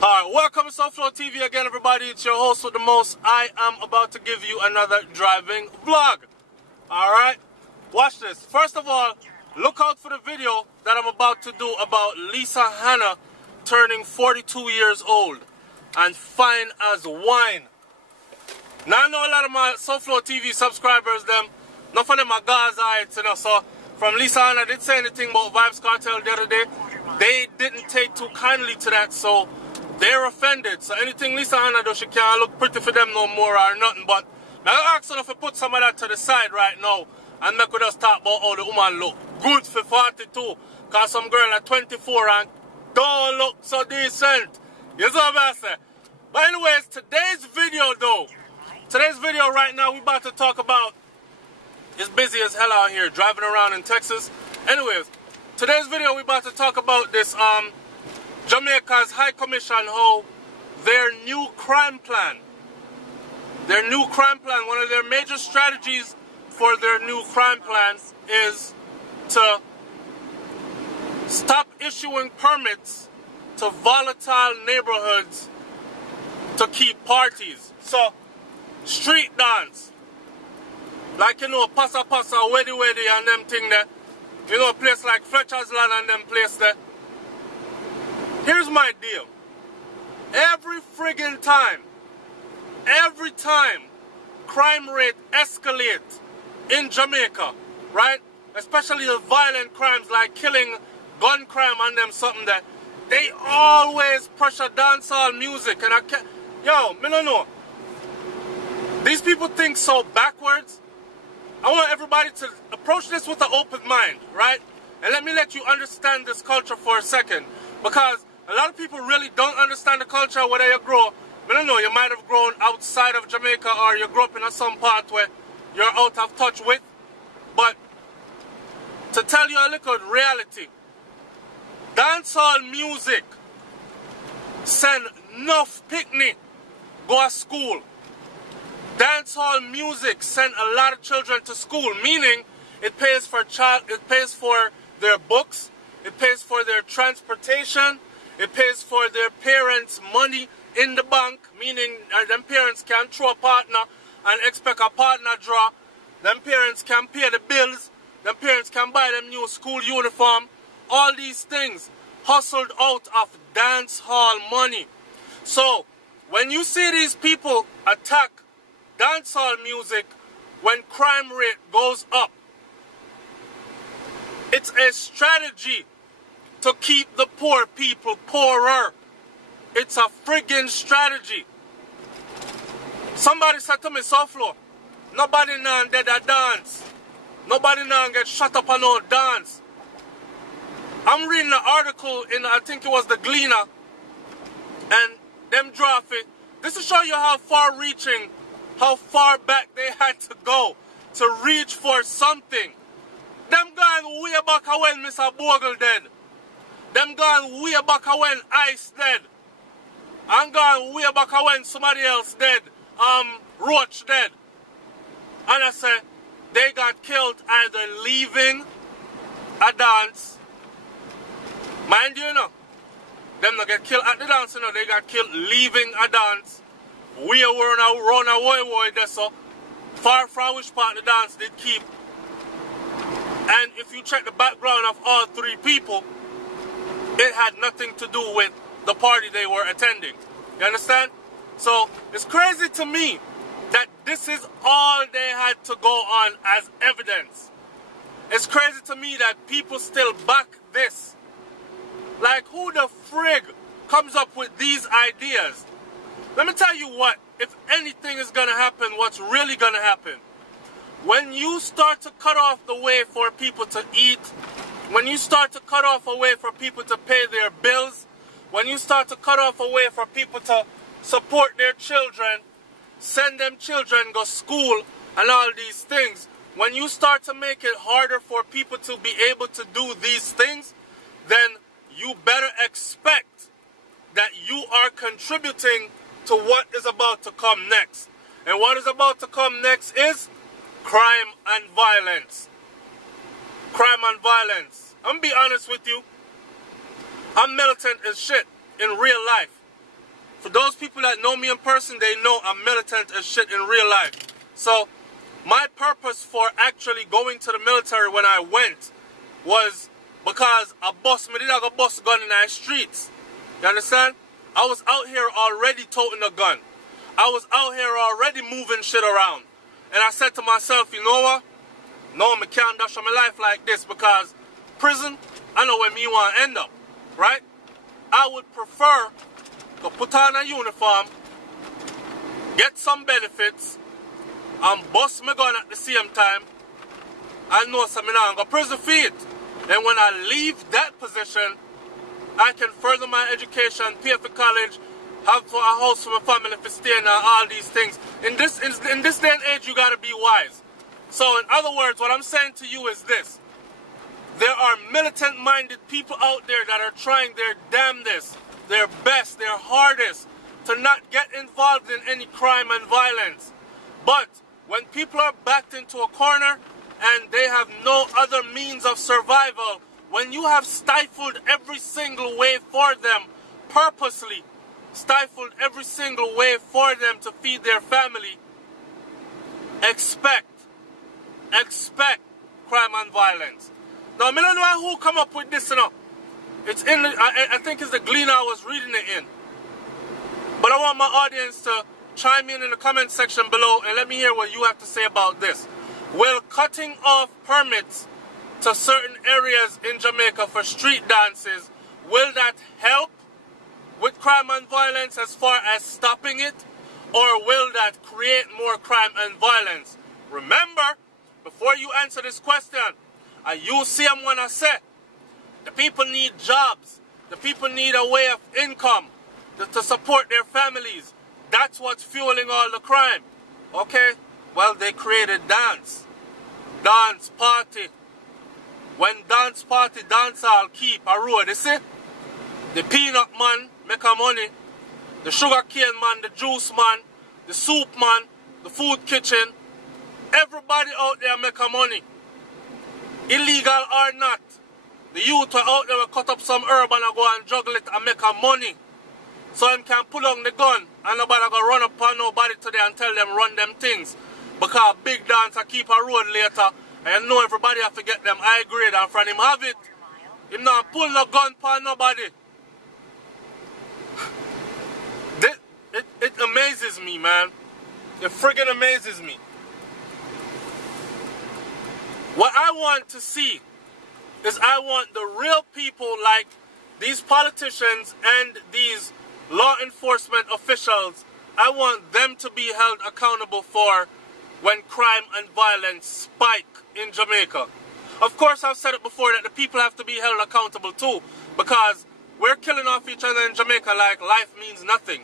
Alright, welcome to Softflow TV again, everybody. It's your host with the most. I am about to give you another driving vlog. Alright, watch this. First of all, look out for the video that I'm about to do about Lisa Hannah turning 42 years old and fine as wine. Now, I know a lot of my Softflow TV subscribers, enough of them are Gazites, you know, so from Lisa Hannah did say anything about Vybz Kartel the other day. They didn't take too kindly to that, so they're offended. So anything Lisa Hannah does, she can't look pretty for them no more or nothing. But now I ask her if we put some of that to the side right now and make us just talk about how the woman look good for 42. Because some girl at 24 and don't look so decent. You see what I'm saying? But anyways, today's video right now, we about to talk about, it's busy as hell out here driving around in Texas. Anyways, today's video we about to talk about this Jamaica's High Commission, how their new crime plan, one of their major strategies for their new crime plan is to stop issuing permits to volatile neighborhoods to keep parties. So, street dance, like, you know, Passa Passa, Weddy Weddy and them thing there, you know, a place like Fletcher's Land and them place there. Here's my deal. Every friggin' time, crime rate escalates in Jamaica, right? Especially the violent crimes like killing, gun crime and them something that they always pressure dancehall music. And I can't, me don't know. These people think so backwards. I want everybody to approach this with an open mind, right? And let you understand this culture for a second. Because a lot of people really don't understand the culture where they grow. I don't know, you might have grown outside of Jamaica or you grew up in some part where you're out of touch with. But to tell you a little reality, dancehall music send enough picnic go to school. Dancehall music send a lot of children to school, meaning it pays for their books, it pays for their transportation, it pays for their parents' money in the bank, meaning them parents can throw a partner and expect a partner draw. Them parents can pay the bills, them parents can buy them new school uniform. All these things hustled out of dancehall money. So when you see these people attack dancehall music when crime rate goes up, it's a strategy to keep the poor people poorer. It's a friggin' strategy. Somebody said to me, Softflow, nobody now did a dance. Nobody now get shut up on no dance. I'm reading an article in, I think it was the Gleaner, and them draft it. This to show you how far-reaching, how far back they had to go to reach for something. Them gone way back when Mr. Bogle dead. Them gone way back when Ice dead. And gone way back when somebody else dead. Roach dead. And I said, they got killed either leaving a dance. Mind you, know, them not get killed at the dance, you know, they got killed leaving a dance. We were run away there, so far from which part the dance did keep. And if you check the background of all three people, it had nothing to do with the party they were attending. You understand? So it's crazy to me that this is all they had to go on as evidence. It's crazy to me that people still back this. Like, who the frig comes up with these ideas? Let me tell you what, if anything is going to happen, what's really going to happen. When you start to cut off the way for people to eat, when you start to cut off a way for people to pay their bills, when you start to cut off a way for people to support their children, send them children, go school, and all these things, when you start to make it harder for people to be able to do these things, then you better expect that you are contributing to what is about to come next. And what is about to come next is crime and violence. Crime and violence. I'm gonna be honest with you. I'm militant as shit in real life. For those people that know me in person, they know I'm militant as shit in real life. So my purpose for actually going to the military when I went was because a boss, me did have a boss gun in our streets. You understand? I was out here already toting a gun. I was out here already moving shit around. And I said to myself, you know what? No, I can't dash on my life like this because prison, I know where me want to end up, right? I would prefer to put on a uniform, get some benefits, and bust my gun at the same time, and know something now, go prison for it. And when I leave that position, I can further my education, pay for college, have for a house for my family for staying, and all these things. In this day and age, you got to be wise. So in other words, what I'm saying to you is this. There are militant-minded people out there that are trying their damnedest, their best, their hardest to not get involved in any crime and violence. But when people are backed into a corner and they have no other means of survival, when you have stifled every single way for them, purposely stifled every single way for them to feed their family, expect crime and violence. Now, I don't know who come up with this, you know. It's in the, I think it's the Gleaner I was reading it in. But I want my audience to chime in the comment section below and let me hear what you have to say about this. Will cutting off permits to certain areas in Jamaica for street dances, will that help with crime and violence as far as stopping it? Or will that create more crime and violence? Remember, before you answer this question, you see them when I say, the people need jobs. The people need a way of income to support their families. That's what's fueling all the crime. Okay? Well, they created dance. Dance party. When dance party, dancehall keep a road, you see? The peanut man make a money. The sugar cane man, the juice man, the soup man, the food kitchen. Everybody out there make a money. Illegal or not. The youth are out there will cut up some herb and go and juggle it and make a money. So them can pull on the gun and nobody go run up on nobody today and tell them run them things. Because big dancer keep a road later and you know everybody have to get them high grade and from him have it. Him not pull no gun upon nobody. It amazes me, man. It friggin' amazes me. What I want to see is I want the real people like these politicians and these law enforcement officials, I want them to be held accountable for when crime and violence spike in Jamaica. Of course, I've said it before that the people have to be held accountable too, because we're killing off each other in Jamaica like life means nothing.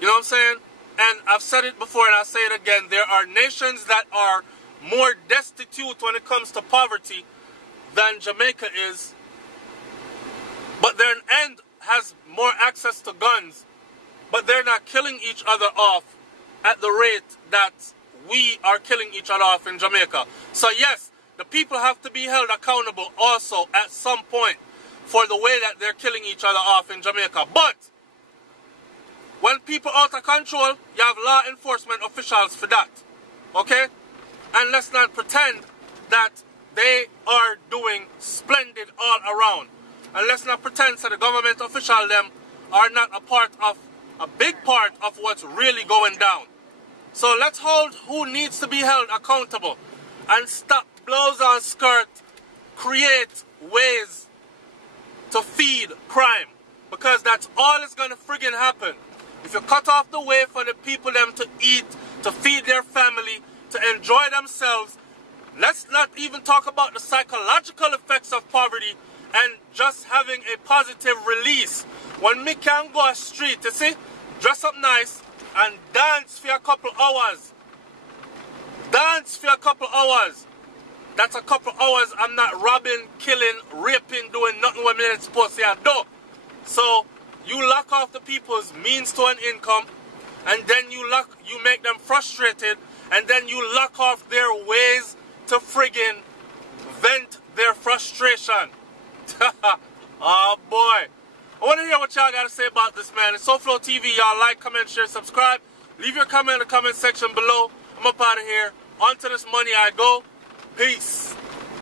You know what I'm saying? And I've said it before and I'll say it again. There are nations that are more destitute when it comes to poverty than Jamaica is, but their end has more access to guns, but they're not killing each other off at the rate that we are killing each other off in Jamaica. So yes, the people have to be held accountable also at some point for the way that they're killing each other off in Jamaica. But when people out of control, you have law enforcement officials for that. Okay? And let's not pretend that they are doing splendid all around. And let's not pretend that the government officials them are not a big part of what's really going down. So let's hold who needs to be held accountable and stop blows on skirt, create ways to feed crime. Because that's all that's going to friggin' happen. If you cut off the way for the people them to eat, to feed their family, to enjoy themselves, let's not even talk about the psychological effects of poverty and just having a positive release. When me can go a street, you see, dress up nice and dance for a couple hours. Dance for a couple hours. That's a couple hours I'm not robbing, killing, raping, doing nothing what I'm supposed to do. So you lock off the people's means to an income, and then you make them frustrated, and then you lock off their ways to friggin' vent their frustration. Oh boy. I want to hear what y'all got to say about this, man. It's SoFlo TV. Y'all like, comment, share, subscribe. Leave your comment in the comment section below. I'm up out of here. On to this money I go. Peace.